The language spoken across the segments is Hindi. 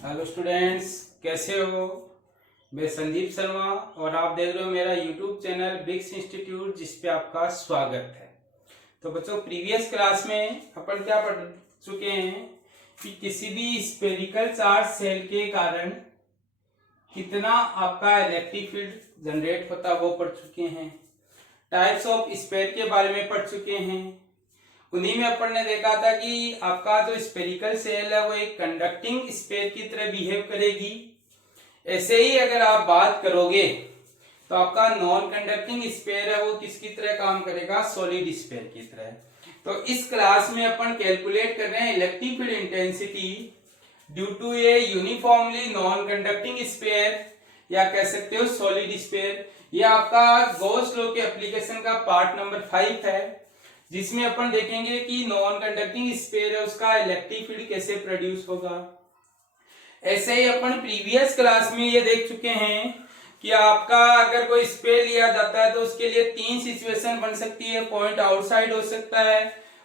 हेलो स्टूडेंट्स, कैसे हो। मैं संदीप शर्मा और आप देख रहे हो मेरा यूट्यूब चैनल बिग्स इंस्टीट्यूट, जिस पे आपका स्वागत है। तो बच्चों, प्रीवियस क्लास में अपन क्या पढ़ चुके हैं कि किसी भी स्फेरिकल चार्ज सेल के कारण कितना आपका इलेक्ट्रिक फील्ड जनरेट होता है वो पढ़ चुके हैं। टाइप्स ऑफ स्फेयर के बारे में पढ़ चुके हैं। उन्हीं में अपन ने देखा था कि आपका जो स्फेरिकल सेल है वो एक कंडक्टिंग स्फेयर की तरह बिहेव करेगी। ऐसे ही अगर आप बात करोगे तो आपका नॉन कंडक्टिंग स्फेयर है वो किसकी तरह काम करेगा, सॉलिड स्फेयर की तरह। तो इस क्लास में अपन कैलकुलेट कर रहे हैं electric field intensity due to a uniformly non conducting sphere, या कह सकते हो सॉलिड स्फेयर। ये आपका गॉस लॉ के एप्लीकेशन का पार्ट नंबर 5 है, जिसमें अपन देखेंगे कि नॉन कंडक्टिंग स्फेयर है उसका इलेक्ट्रिक फील्ड कैसे प्रोड्यूस होगा। ऐसे ही अपन प्रीवियस क्लास में ये देख चुके हैं कि आपका अगर कोई स्फेयर लिया जाता है तो उसके लिए तीन सिचुएशन बन सकती है। पॉइंट आउटसाइड हो सकता है,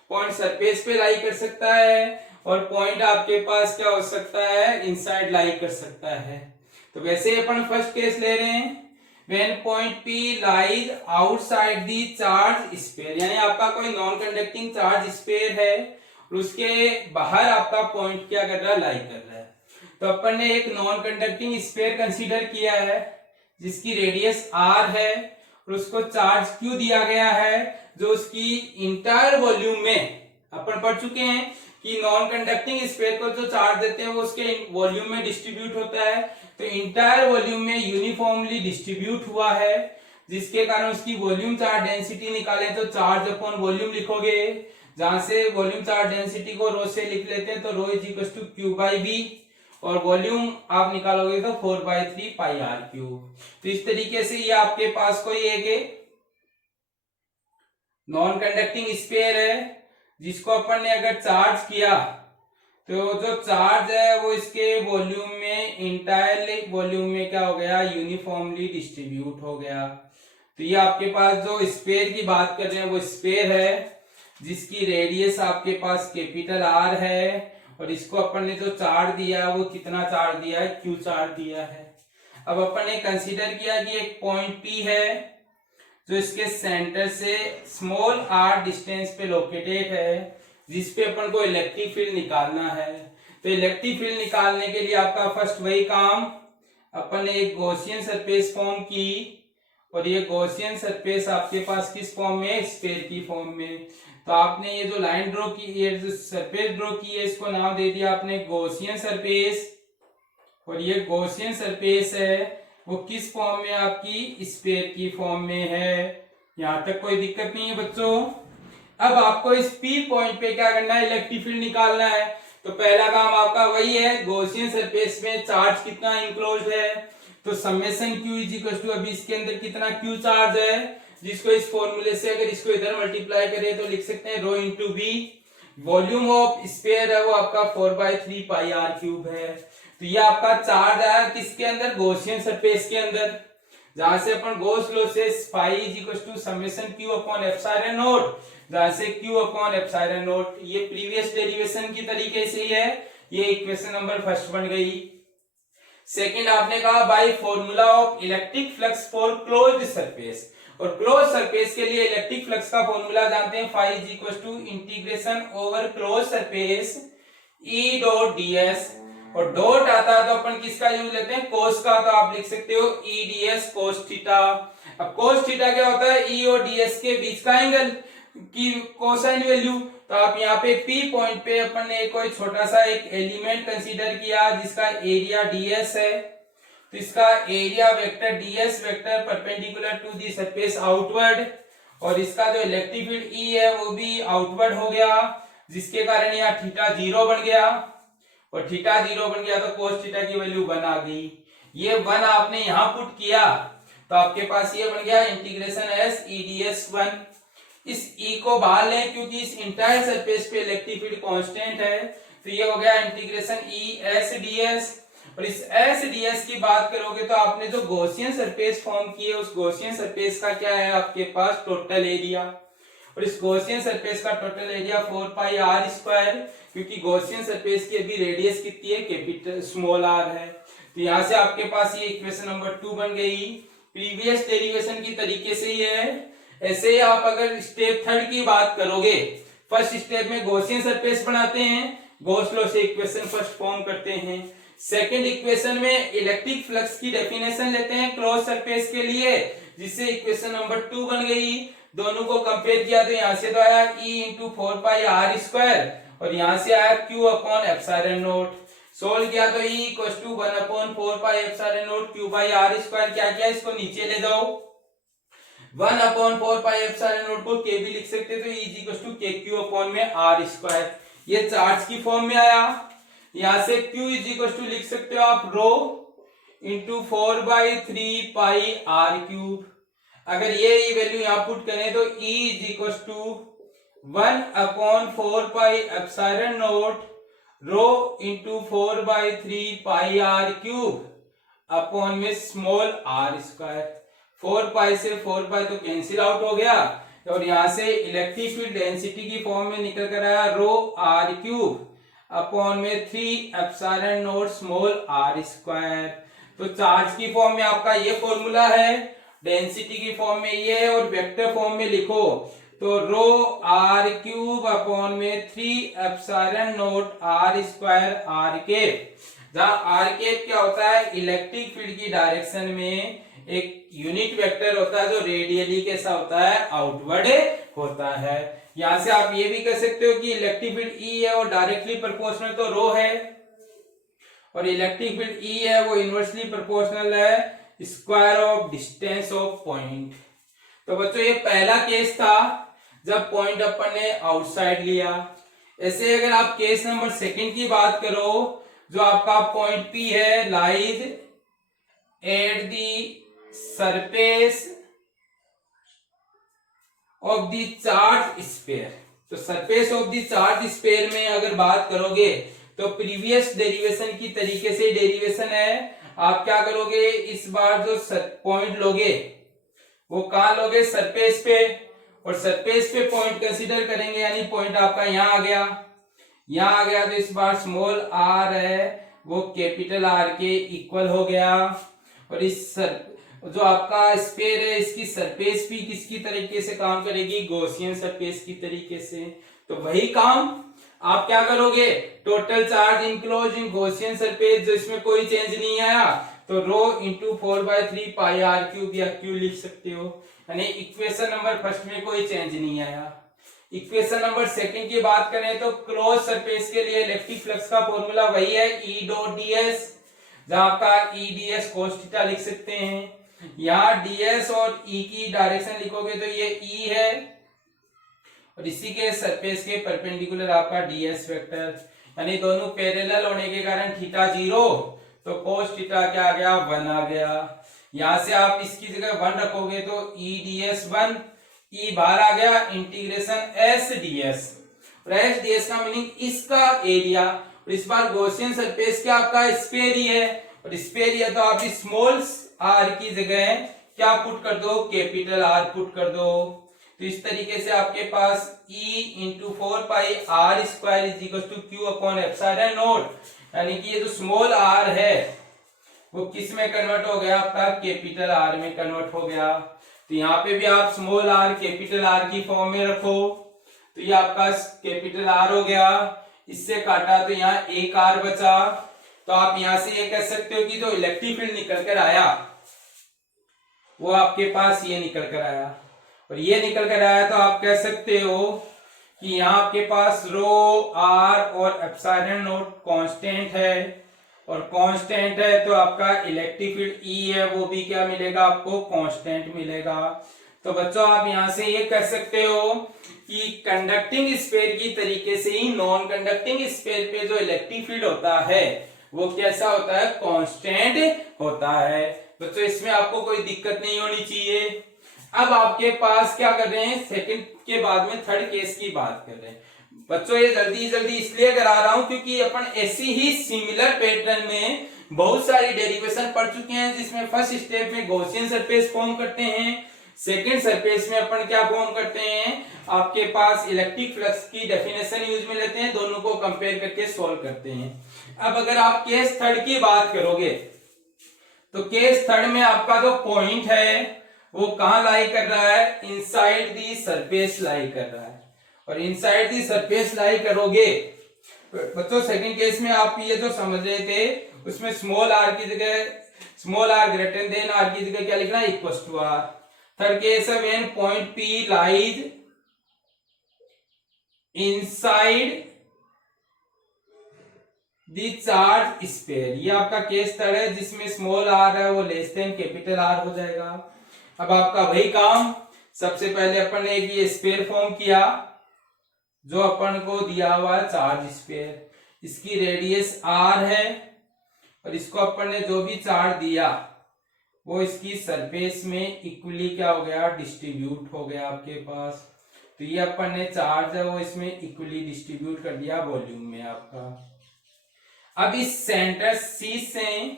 पॉइंट सरफेस पे लाई कर सकता है, और पॉइंट आपके पास क्या हो सकता है, इनसाइड लाई कर सकता है। तो वैसे अपन फर्स्ट केस ले रहे हैं, when point P lies outside the charge sphere, यानी आपका कोई नॉन कंडक्टिंग चार्ज स्फेयर है और उसके बाहर आपका पॉइंट क्या कर रहा है, लाई कर रहा है। तो अपन ने एक नॉन कंडक्टिंग स्फेयर कंसीडर किया है जिसकी रेडियस r है और उसको चार्ज q दिया गया है, जो उसकी इंटायर वॉल्यूम में अपन पढ़ चुके हैं कि नॉन कंडक्टिंग स्फेयर को जो चार्ज देते हैं वो उसके वॉल्यूम में डिस्ट्रीब्यूट होता है। तो इंटायर वॉल्यूम में यूनिफॉर्मली डिस्ट्रीब्यूट हुआ है, जिसके कारण उसकी वॉल्यूम चार्ज डेंसिटी निकाले तो चार्ज अपॉन वॉल्यूम लिखोगे। जहां से वॉल्यूम चार्ज डेंसिटी को रो से लिख लेते हैं तो rho is equal to q by b, और वॉल्यूम आप निकालोगे तो 4/3 पाई आर क्यूब। तो इस तरीके से ये आपके पास कोई एक नॉन कंडक्टिंग स्फेयर है जिसको अपन ने अगर चार्ज किया तो जो चार्ज है वो इसके वॉल्यूम में, इंटायरली वॉल्यूम में क्या हो गया, यूनिफॉर्मली डिस्ट्रीब्यूट हो गया। तो ये आपके पास जो स्फेयर की बात कर रहे हैं वो स्फेयर है जिसकी रेडियस आपके पास कैपिटल आर है, और इसको अपन ने जो चार्ज दिया है वो कितना चार्ज दिया है, क्यू चार्ज दिया है। अब अपन ने कंसीडर किया कि एक पॉइंट पी है जो इसके सेंटर से स्मॉल आर डिस्टेंस पे लोकेटेड है, जिसपे अपन को इलेक्ट्रिक फील्ड निकालना है। तो इलेक्ट्रिक फील्ड निकालने के लिए आपका फर्स्ट वही काम, अपन ने एक गॉसियन सरफेस फॉर्म की, और ये गॉसियन सरफेस आपके पास किस फॉर्म में, स्फीयर की फॉर्म में। तो आपने ये जो लाइन ड्रॉ की, ये जो सरफेस ड्रॉ की है, इसको नाम दे दिया आपने गॉसियन सरफेस। और ये गॉसियन सरफेस है वो किस फॉर्म में, आपकी स्फीयर की फॉर्म में है। यहां तक कोई दिक्कत नहीं है बच्चों। अब आपको इस पी पॉइंट पे क्या करना है, इलेक्ट्रिक फील्ड निकालना है। तो पहला काम आपका वही है, गॉसियन सरफेस में चार्ज कितना इंक्लोज्ड है, तो summation Q is equal to, अभी इसके अंदर कितना क्यू चार्ज है, जिसको इस फॉर्मूले से अगर इसको इधर मल्टीप्लाई करें तो लिख सकते हैं rho into b. Volume of sphere है वो आपका 4/3 पाई आर क्यूब है। तो ये आपका चार्ज आया किसके अंदर, गॉसियन सरफेस के अंदर, जहां से अपन गॉस लॉ से phi is equal to summation Q upon epsilon naught, जहां से क्यू अपॉन एप्सिलॉन नॉट। ये प्रीवियस डेरिवेशन की तरीके से ही है, ये इक्वेशन नंबर फर्स्ट बन गई। सेकंड आपने कहा by formula of electric flux for closed surface, और क्लोज सरफेस के लिए इलेक्ट्रिक फ्लक्स का फॉर्मूला जानते हैं, phi is equal to integration over close surface E dot DS, और डॉट आता है तो अपन किसका यूज लेते हैं, कोस का। तो आप लिख सकते हो ई डीएस कोस थीटा। अब कोस थीटा क्या होता है, ई और डीएस के बीच का एंगल की कोसाइन वैल्यू। तो आप यहाँ पे पी पॉइंट पे अपन ने कोई छोटा सा एक एलिमेंट कंसीडर किया जिसका एरिया डीएस है, तो इसका area vector DS vector perpendicular to the surface outward, और इसका जो इलेक्ट्रिक फील्ड ई है वो भी आउटवर्ड हो गया, जिसके कारण यहाँ थीटा 0 बन गया, और थीटा 0 बन गया तो कोस थीटा की वैल्यू 1 आ गई। ये 1 आपने यहां पुट किया तो आपके पास ये बन गया integration S E D S 1। इस ई को बाहर लें क्योंकि इस इंटायर सरफेस पे इलेक्ट्रिक फील्ड कांस्टेंट है, तो ये हो गया integration E S D S. और इस एस डी एस की बात करोगे तो आपने जो गॉसियन सरफेस फॉर्म की है उस गॉसियन सरफेस का क्या है आपके पास, टोटल एरिया। और इस गॉसियन सरफेस का total area 4 pi R square, क्योंकि गॉसियन सरफेस की अभी रेडियस कितनी है, कैपिटल स्मॉल आर है। तो यहाँ से आपके पास ये इक्वेशन नंबर 2 बन गई। प्रीवियस डेरिवेशन की तरीके से ही है। ऐसे ही आप अगर स्टेप थर्ड की बात करोगे, फर्स्ट स्टेप में गॉसियन सरफेस बनाते हैं, गॉस लॉ से इक्वेशन फर्स्ट फॉर्म करते हैं। सेकंड इक्वेशन में इलेक्ट्रिक फ्लक्स की डेफिनेशन लेते हैं क्रॉस सरफेस के लिए, जिससे इक्वेशन नंबर 2 बन गई। दोनों को कंपेयर किया तो यहाँ से तो आया E into 4 pi R square और यहाँ से आया Q upon epsilon naught. Solve किया तो E equals to 1 upon 4 pi epsilon naught Q by R square. क्या किया, इसको नीचे ले जाओ, 1 अपॉन 4 पाई एप्सिलॉन नॉट को K भी लिख सकते तो E equals to KQ upon में आर स्क्वायर। ये चार्ज की फॉर्म में आया। यहाँ से Q इज इक्वल टू लिख सकते हो आप rho into 4/3 pi R cube. अगर ये वैल्यू यहाँ पुट करें तो E is equal to 1 upon 4 pi epsilon naught rho into 4/3 pi R cube upon में स्मॉल आर स्क्वायर। 4 पाई से 4 पाई तो कैंसिल आउट हो गया और यहाँ से इलेक्ट्रिक फील्ड डेंसिटी की फॉर्म में निकल कर आया रो आर क्यूब अपॉन में 3 epsilon naught small R square. तो चार्ज की फॉर्म में आपका ये फॉर्मूला है, डेंसिटी की फॉर्म में ये है, और वेक्टर फॉर्म में लिखो तो रो आर क्यूब अपॉन में 3 epsilon naught R square R cap, जहां आर केप क्या होता है, इलेक्ट्रिक फील्ड की डायरेक्शन में एक यूनिट वेक्टर होता है जो रेडियली कैसा होता है, आउटवर्ड होता है। यहां से आप ये भी कह सकते हो कि इलेक्ट्रिक फील्ड E है और डायरेक्टली प्रोपोर्शनल तो रो है, और इलेक्ट्रिक फील्ड E है वो इनवर्सली प्रोपोर्शनल है square of distance of point. तो बच्चों ये पहला केस था जब पॉइंट अपन ने आउटसाइड लिया। ऐसे अगर आप केस नंबर सेकंड की बात करो, जो आपका पॉइंट P है lies at the surface of the charge sphere. तो surface of the charge sphere में अगर बात करोगे तो प्रीवियस डेरिवेशन की तरीके से डेरिवेशन है। आप क्या करोगे, इस बार जो पॉइंट लोगे वो कहां लोगे, सरफेस पे, और सरफेस पे पॉइंट कंसीडर करेंगे, यानी पॉइंट आपका यहाँ आ गया, यहाँ आ गया। तो इस बार स्मॉल आर है वो कैपिटल आर के इक्वल हो गया, और इस जो आपका स्फीयर है इसकी सरफेस भी किसकी तरीके से काम करेगी, गॉसियन सरफेस की तरीके से। तो वही काम आप क्या करोगे, total charge enclose in Gaussian surface, जो इसमें कोई चेंज नहीं आया, तो रो इंटू 4/3 पाई आर क्यूब या क्यू लिख सकते हो, यानी इक्वेशन नंबर फर्स्ट में कोई चेंज नहीं आया। इक्वेशन नंबर सेकंड की बात करें तो क्लोज सरफेस के लिए इलेक्ट्रिक फ्लक्स का फॉर्मूला वही है E डॉट ds, जहां आपका E ds cos थीटा लिख सकते हैं। यहाँ ds और E की डायरेक्शन लिखोगे तो ये E है, और इसी के सरफेस के परपेंडिकुलर आपका ds वेक्टर, यानी दोनों पैरेलल होने के कारण थीटा 0, तो cos थीटा क्या आ गया, 1 आ गया। यहां से आप इसकी जगह 1 रखोगे तो E ds 1, E बाहर आ गया, इंटीग्रेशन S ds, और S ds का मीनिंग इसका एरिया, और इस बार गॉसियन सरफेस क्या आपका स्फीयर ही है, और स्फीयर है तो आप इस स्मॉल r की जगह क्या पुट कर दो, कैपिटल R पुट कर दो। तो इस तरीके से आपके पास E into 4 pi R square is equal to Q upon epsilon naught, यानी कि ये जो स्मॉल r है वो किस में कन्वर्ट हो गया, आपका कैपिटल R में कन्वर्ट हो गया। तो यहाँ पे भी आप स्मॉल r कैपिटल R की फॉर्म में रखो, तो ये आपका कैपिटल R हो गया, इससे काटा तो यहाँ एक R बचा। तो आप यहां से ये कह सकते हो कि जो इलेक्ट्रिक फील्ड निकल कर आया वो आपके पास ये निकल कर आया, और ये निकल कर आया तो आप कह सकते हो कि यहाँ आपके पास रो आर और एप्सिलॉन नॉट कांस्टेंट है, और कांस्टेंट है तो आपका इलेक्ट्रिक फील्ड E है वो भी क्या मिलेगा, आपको कांस्टेंट मिलेगा। तो बच्चों आप यहां से ये कह सकते हो कि कंडक्टिंग स्फीयर की तरीके से ही नॉन कंडक्टिंग स्फीयर पे जो इलेक्ट्रिक फील्ड होता है वो कैसा होता है, कांस्टेंट होता है। बच्चों इसमें आपको कोई दिक्कत नहीं होनी चाहिए। अब आपके पास क्या कर रहे हैं, सेकंड के बाद में थर्ड केस की बात कर रहे हैं। बच्चों ये जल्दी जल्दी इसलिए करा रहा हूं क्योंकि अपन ऐसी ही सिमिलर पैटर्न में बहुत सारी डेरिवेशन पढ़ चुके हैं, जिसमें फर्स्ट स्टेप में गॉसियन सरफेस फॉर्म करते हैं, सेकंड सरफेस में अपन क्या फॉर्म करते हैं, आपके पास इलेक्ट्रिक फ्लक्स की डेफिनेशन यूज में लेते हैं, दोनों को कंपेयर करके सॉल्व करते हैं। अब अगर आप केस थर्ड की बात करोगे तो केस थर्ड में आपका जो पॉइंट है वो कहां लाई कर रहा है, इनसाइड दी सरफेस लाई कर रहा है। और इनसाइड दी सरफेस लाई करोगे बच्चों, सेकंड केस में आप ये जो समझ रहे थे उसमें स्मॉल आर की जगह, small r greater than r की जगह क्या लिखना, equal to r. Third case है when point p lies inside the charge sphere. ये आपका केस थर्ड है जिसमें स्मॉल आर है वो लेस देन कैपिटल आर हो जाएगा। अब आपका वही काम, सबसे पहले अपन ने ये स्फीयर फॉर्म किया जो अपन को दिया हुआ है चार्ज स्फीयर, इसकी रेडियस आर है और इसको अपन ने जो भी चार्ज दिया वो इसकी सरफेस में इक्वली क्या हो गया, डिस्ट्रीब्यूट हो गया आपके पास। तो ये अपन ने चार्ज है वो इसमें इक्वली डिस्ट्रीब्यूट कर दिया वॉल्यूम में आपका। अब इस सेंटर सी से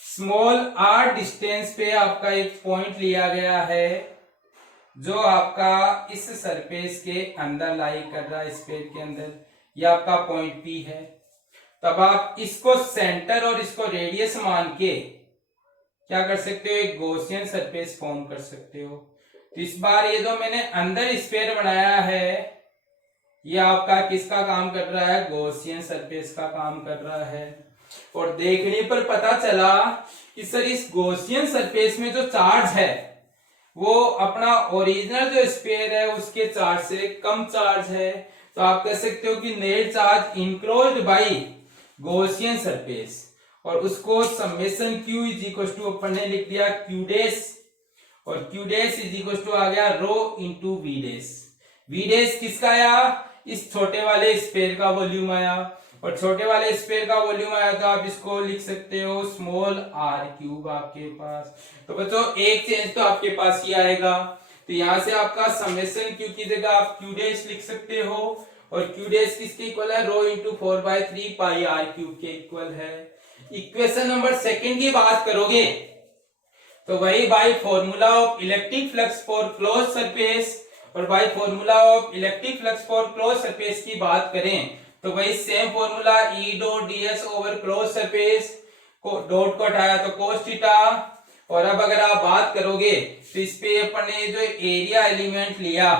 स्मॉल आर डिस्टेंस पे आपका एक पॉइंट लिया गया है जो आपका इस सरफेस के अंदर लाई कर रहा है, स्फीयर के अंदर, ये आपका पॉइंट पी है। तब आप इसको सेंटर और इसको रेडियस मान के क्या कर सकते हो, एक गॉसियन सरफेस फॉर्म कर सकते हो। तो इस बार ये जो मैंने अंदर स्फीयर बनाया है ये आपका किसका काम कर रहा है, गॉसियन सरफेस का काम कर रहा है। और देखने पर पता चला कि सर इस गॉसियन सरफेस में जो चार्ज है वो अपना ओरिजिनल जो स्फीयर है उसके चार्ज से कम चार्ज है। तो आप कह सकते हो कि net charge enclosed by Gaussian surface, और उसको summation Q is equal to अपन ने लिख दिया क्यू डैश, और q dash is equal to आ गया rho into v dash. V dash किसका आया, इस छोटे वाले स्फीयर का वॉल्यूम आया, और छोटे वाले स्फीयर का वॉल्यूम आया तो आप इसको लिख सकते हो स्मॉल आर क्यूब आपके पास। तो बच्चों एक चेंज तो आपके पास ही आएगा, तो यहां से आपका समेशन क्यू की जगह आप क्यू डैश लिख सकते हो, और क्यू डैश किसके इक्वल है, rho into 4/3 pi R cube के इक्वल है। इक्वेशन नंबर सेकंड की बात करोगे तो वही by formula of electric flux for close surface, और by formula of electric flux for close surface की बात करें तो वही same formula E dot ds over close surface, को डॉट को हटाया तो cos थीटा। और अब अगर आप बात करोगे तो इस पे अपन ने जो एरिया एलिमेंट लिया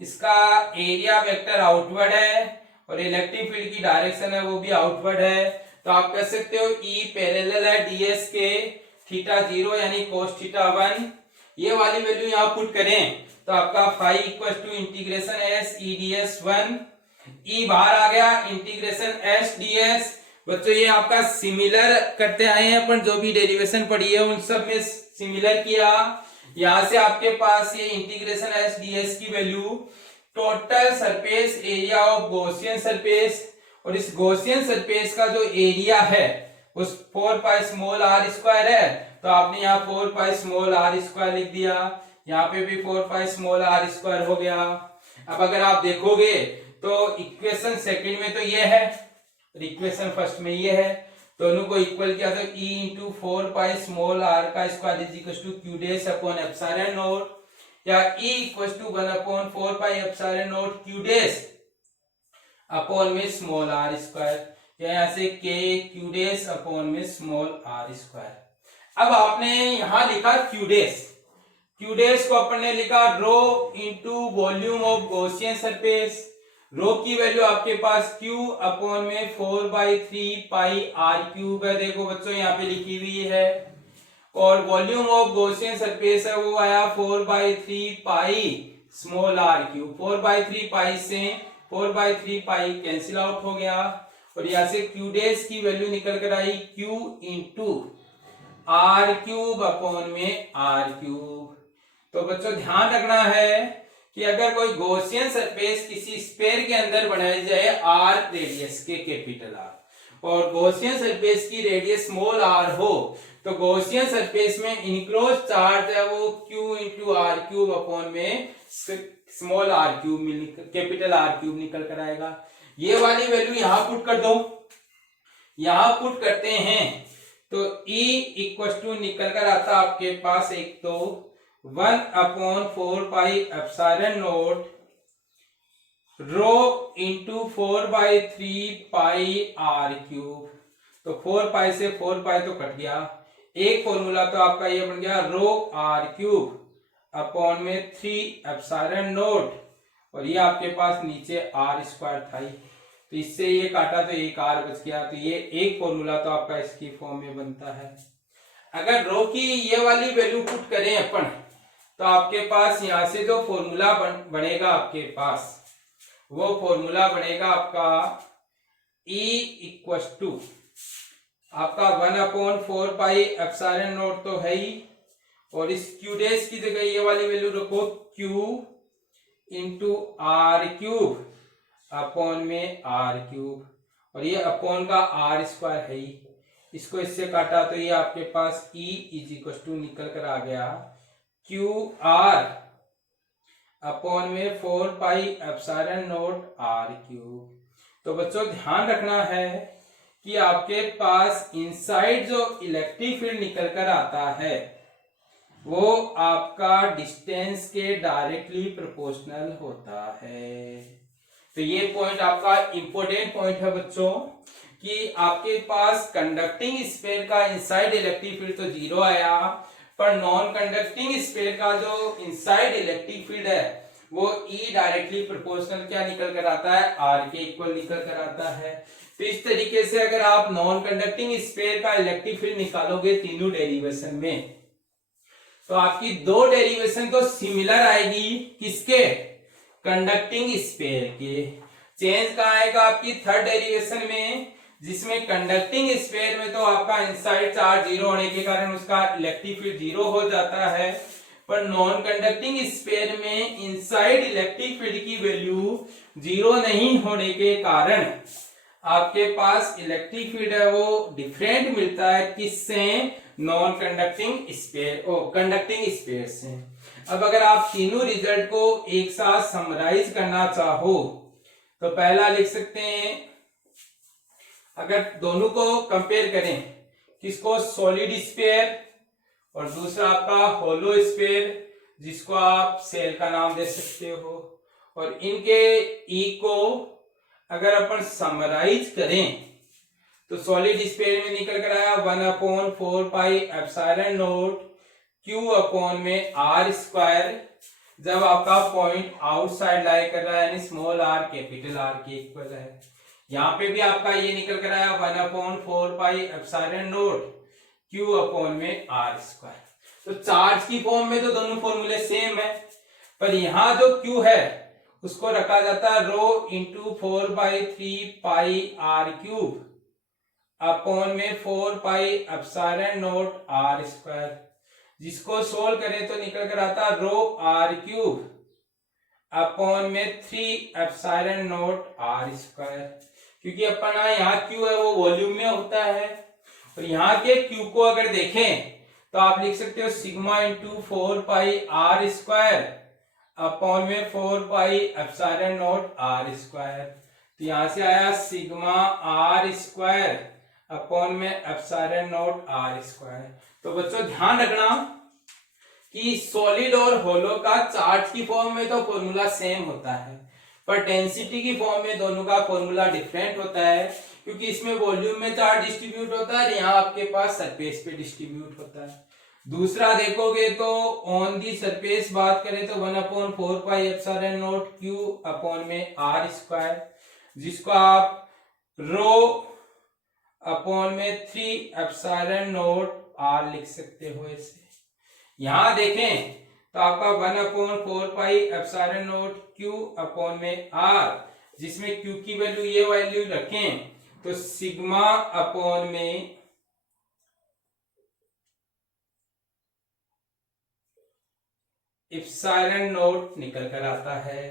इसका एरिया वेक्टर आउटवर्ड है और इलेक्ट्रिक फील्ड की डायरेक्शन है वो भी आउटवर्ड है। तो आप कह सकते हो ई पैरेलल है ds के, थीटा 0 यानी cos थीटा 1। ये वाली वैल्यू यहाँ पुट करें तो आपका phi equal to integration S E D S 1, E बाहर आ गया इंटीग्रेशन एस डी एस। बच्चों ये आपका सिमिलर करते आए हैं अपन, जो भी डेरिवेशन पढ़ी है उन सब में सिमिलर किया। यहां से आपके पास ये इंटीग्रेशन एस डी एस की value total surface area of Gaussian surface, और इस गॉसियन सरफेस का जो एरिया है उस 4 पाई स्मॉल आर स्क्वायर है, तो आपने यहाँ 4 पाई स्मॉल आर स्क्वायर लिख दिया, यहाँ पे भी 4 पाई स्मॉल आर स्क्वायर हो गया। अब अगर आप देखोगे तो इक्वेशन सेकंड में तो ये है और इक्वेशन फर्स्ट में ये है, दोनों को इक्वल किया तो e into 4 pi small R का square is equal to Q dash upon epsilon naught, या e equal to 1 upon 4 pi epsilon naught Q dash upon में स्मॉल आर स्क्वायर, या यहाँ से k क्यू डैश अपॉन में स्मॉल आर स्क्वायर। अब आपने यहां लिखा क्यू डैश, क्यू डैश को अपन ने लिखा rho into volume of Gaussian surface. Rho की वैल्यू आपके पास q अपॉन में 4/3 पाई आर क्यूब है, देखो बच्चों यहाँ पे लिखी हुई है, और वॉल्यूम ऑफ गॉसियन सरफेस है वो आया 4/3 पाई स्मॉल आर क्यूब। 4/3 पाई से 4/3 पाई कैंसिल आउट हो गया, और यहाँ से क्यू डैश की वैल्यू निकल कर आई q into R cube upon में आर क्यूब। तो बच्चों ध्यान रखना है कि अगर कोई गॉसियन सरफेस किसी स्फीयर के अंदर बनाई जाए आर रेडियस के, कैपिटल आर, और गॉसियन सरफेस की रेडियस स्मॉल आर हो, तो गॉसियन सरफेस में इनक्लोज चार्ज है वो q into R cube upon में small R cube, capital R cube निकल कर आएगा। ये वाली वैल्यू यहां पुट कर दो, यहां पुट करते हैं तो E इक्वल टू निकल कर आता आपके पास एक तो 1/4 pi epsilon naught rho into 4/3 pi r cube. तो 4 पाई से 4 पाई तो कट गया, एक फॉर्मूला तो आपका ये बन गया रो r³ अपॉन में 3 एप्सिलॉन नॉट, और ये आपके पास नीचे r² था ही, तो इससे ये काटा तो एक r बच गया। तो ये एक फॉर्मूला तो आपका इसकी फॉर्म में बनता है। अगर रो की ये वाली वैल्यू पुट करें अपन, तो आपके पास यहां से जो फॉर्मूला बनेगा आपके पास, वो फॉर्मूला बनेगा आपका E इक्वल टू आपका 1/4 पाई एप्सिलॉन नॉट तो है ही, और इस क्यू डैश की जगह ये वाली वैल्यू रखो Q इंटू r³ अपॉन में r³, और ये अपॉन का r² है ही, इसको इससे काटा तो ये आपके पास E इज इक्वल टू निकल कर आ गया QR अपॉन में 4 पाई एप्सिलॉन नॉट r³। तो बच्चों ध्यान रखना है कि आपके पास इनसाइड जो इलेक्ट्रिक फील्ड निकल कर आता है वो आपका डिस्टेंस के डायरेक्टली प्रोपोर्शनल होता है। तो ये पॉइंट आपका इंपॉर्टेंट पॉइंट है बच्चों, कि आपके पास कंडक्टिंग स्फीयर का इनसाइड इलेक्ट्रिक फील्ड तो 0 आया, पर नॉन कंडक्टिंग स्फीयर का जो इनसाइड इलेक्ट्रिक फील्ड है वो E डायरेक्टली प्रोपोर्शनल क्या निकल कर आता है, R के इक्वल निकल कर आता है। तो इस तरीके से अगर आप नॉन कंडक्टिंग स्फीयर का इलेक्ट्रिक फील्ड निकालोगे तीनों डेरिवेशन में, तो आपकी दो डेरिवेशन तो सिमिलर आएगी, किसके, कंडक्टिंग स्फीयर के। चेंज कहां आएगा आपकी थर्ड डेरिवेशन में, जिसमें कंडक्टिंग स्फीयर में तो आपका इनसाइड चार्ज 0 होने के कारण उसका इलेक्ट्रिक फील्ड 0 हो जाता है, पर नॉन कंडक्टिंग स्फीयर में इनसाइड इलेक्ट्रिक फील्ड की वैल्यू 0 नहीं होने के कारण आपके पास इलेक्ट्रिक फील्ड है वो डिफरेंट मिलता है, किससे, नॉन कंडक्टिंग स्फीयर और कंडक्टिंग स्फीयर से। अब अगर आप तीनों रिजल्ट को एक साथ समराइज करना चाहो तो पहला लिख सकते हैं, अगर दोनों को कंपेयर करें, किसको, सॉलिड स्फीयर और दूसरा आपका होलो स्फीयर, जिसको आप सेल का नाम दे सकते हो, और इनके ई को अगर अपन समराइज करें तो सॉलिड स्फीयर में निकल कर आया 1/4 pi epsilon naught Q upon में r², जब आपका पॉइंट आउटसाइड लाई कर रहा है, यानी स्मॉल r कैपिटल R के इक्वल है। यहाँ पे भी आपका ये निकल कर आया 1/4 pi epsilon naught Q upon में r²। तो चार्ज की फॉर्म में तो दोनों फॉर्मूले सेम है, पर यहाँ जो Q है उसको रखा जाता है रो इंटू 4/3 पाई r³ अपॉन में 4 पाई एप्सिलॉन नॉट r², जिसको सोल्व करें तो निकल कर आता रो r³ अपॉन में 3 एप्सिलॉन नॉट r², क्योंकि अपना यहाँ Q है वो वॉल्यूम में होता है, और यहाँ के Q को अगर देखें तो आप लिख सकते हो सिग्मा इंटू 4 पाई r² अपॉन में 4 पाई एप्सिलॉन नॉट r²। तो यहां से आया सिग्मा r² अपॉन में एप्सिलॉन नॉट r²। तो बच्चों ध्यान रखना कि सॉलिड और होलो का चार्ज की फॉर्म में तो फॉर्मूला सेम होता है, पर डेंसिटी की फॉर्म में दोनों का फॉर्मूला डिफरेंट होता है, क्योंकि इसमें वॉल्यूम में चार्ज डिस्ट्रीब्यूट होता है, यहाँ आपके पास सरफेस पे डिस्ट्रीब्यूट होता है। दूसरा देखोगे तो ऑन दी सरफेस बात करें तो 1/4 pi epsilon naught Q upon में r², जिसको आप रो अपॉन में 3 एप्सिलॉन नॉट r लिख सकते हो ऐसे। यहां देखें तो आपका 1/4 pi epsilon naught Q upon में r, जिसमें Q की वैल्यू ये वैल्यू रखें तो सिग्मा अपॉन में एप्सिलॉन नॉट निकल कर आता है।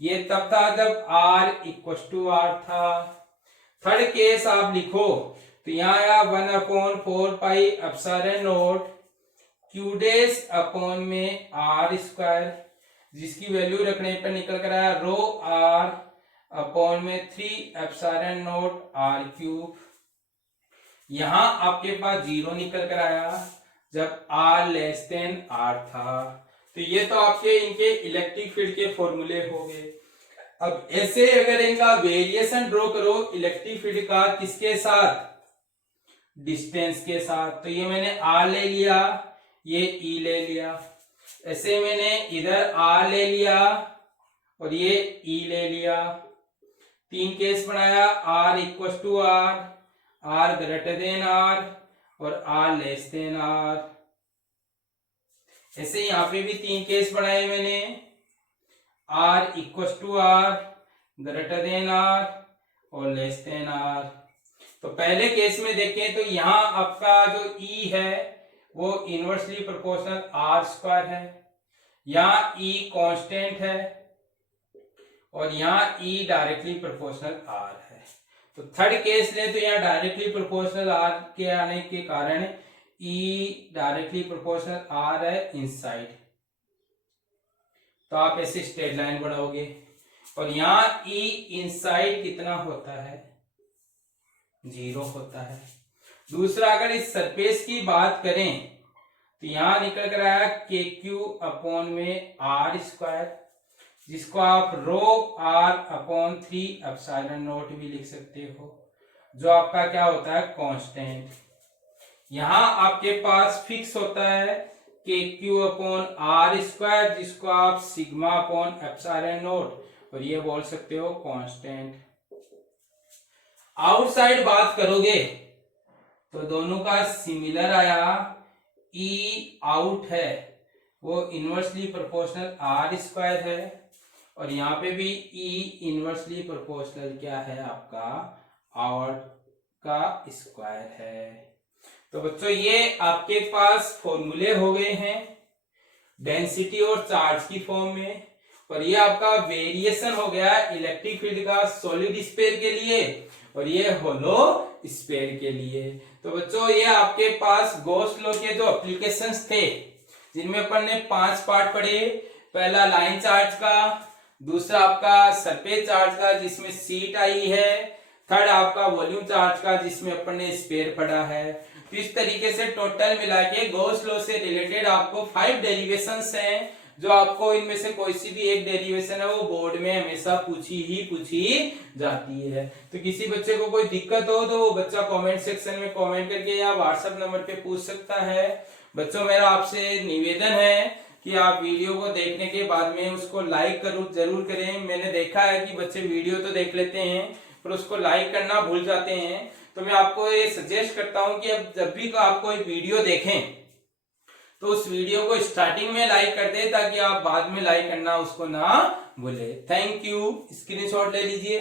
ये तब था जब r इक्वल टू r था। थर्ड केस आप लिखो तो यहाँ आया 1/4 pi epsilon naught Q dash upon में r², जिसकी वैल्यू रखने पर निकल कर आया रो r अपॉन में 3 एप्सिलॉन नॉट r³। यहां आपके पास 0 निकल कर आया, जब R लेस देन R था। तो ये तो आपके इनके इलेक्ट्रिक फील्ड के फॉर्मूले हो गए। अब ऐसे अगर इनका वेरिएशन ड्रॉ करो इलेक्ट्रिक फील्ड का, किसके साथ, डिस्टेंस के साथ। तो ये मैंने R ले लिया, ये E ले लिया, ऐसे मैंने इधर R ले लिया और ये E ले लिया। तीन केस बनाया, R equal to R, R greater than R और R लेस देन R। ऐसे यहां पे भी तीन केस बनाए मैंने, R equal to R, greater than R और लेस देन R। तो पहले केस में देखें तो यहां आपका जो E है वो इनवर्सली प्रोपोर्शनल R स्क्वायर है, यहाँ E कांस्टेंट है और यहाँ E डायरेक्टली प्रोपोर्शनल R है। तो थर्ड केस ले तो यहाँ डायरेक्टली प्रोपोर्शनल R के आने के कारण E डायरेक्टली प्रोपोर्शनल R है इनसाइड। तो आप ऐसे स्ट्रेट लाइन बढ़ाओगे और यहाँ E इनसाइड कितना होता है, 0 होता है। दूसरा अगर इस सरफेस की बात करें तो यहां निकल कर आया के क्यू अपॉन में R स्क्वायर, जिसको आप रो R अपॉन 3 एप्सिलॉन नॉट भी लिख सकते हो, जो आपका क्या होता है, कांस्टेंट। यहां आपके पास फिक्स होता है के क्यू अपॉन R स्क्वायर, जिसको आप सिग्मा अपॉन एप्सिलॉन नॉट और ये बोल सकते हो कांस्टेंट। आउटसाइड बात करोगे तो दोनों का सिमिलर आया, E आउट है वो इनवर्सली प्रोपोर्शनल R स्क्वायर है और यहाँ पे भी E इनवर्सली प्रोपोर्शनल क्या है आपका, आउट का स्क्वायर है। तो बच्चों ये आपके पास फॉर्मूले हो गए हैं डेंसिटी और चार्ज की फॉर्म में, और ये आपका वेरिएशन हो गया इलेक्ट्रिक फील्ड का सॉलिड स्फीयर के लिए और ये होलो स्फीयर के लिए। तो बच्चों ये आपके पास गॉस लॉ के जो एप्लीकेशंस थे, जिनमें अपन ने 5 पार्ट पढ़े। पहला लाइन चार्ज का, दूसरा आपका सरफेस चार्ज का जिसमें सीट आई है, थर्ड आपका वॉल्यूम चार्ज का जिसमें अपन ने स्फीयर पढ़ा है। तो इस तरीके से टोटल मिला के गॉस लॉ से रिलेटेड आपको 5 डेरिवेशंस हैं, जो आपको इनमें से कोई सी भी एक डेरिवेशन है वो बोर्ड में हमेशा पूछी जाती है। तो किसी बच्चे को कोई दिक्कत हो तो वो बच्चा कमेंट सेक्शन में कमेंट करके या व्हाट्सएप नंबर पे पूछ सकता है। बच्चों मेरा आपसे निवेदन है कि आप वीडियो को देखने के बाद में उसको लाइक जरूर करें। मैंने देखा है कि बच्चे वीडियो तो देख लेते हैं पर उसको लाइक करना भूल जाते हैं। तो मैं आपको ये सजेस्ट करता हूं कि अब जब भी आप कोई वीडियो देखें तो उस वीडियो को स्टार्टिंग में लाइक कर दे, ताकि आप बाद में लाइक करना उसको ना भूले। Thank you. स्क्रीनशॉट ले लीजिए।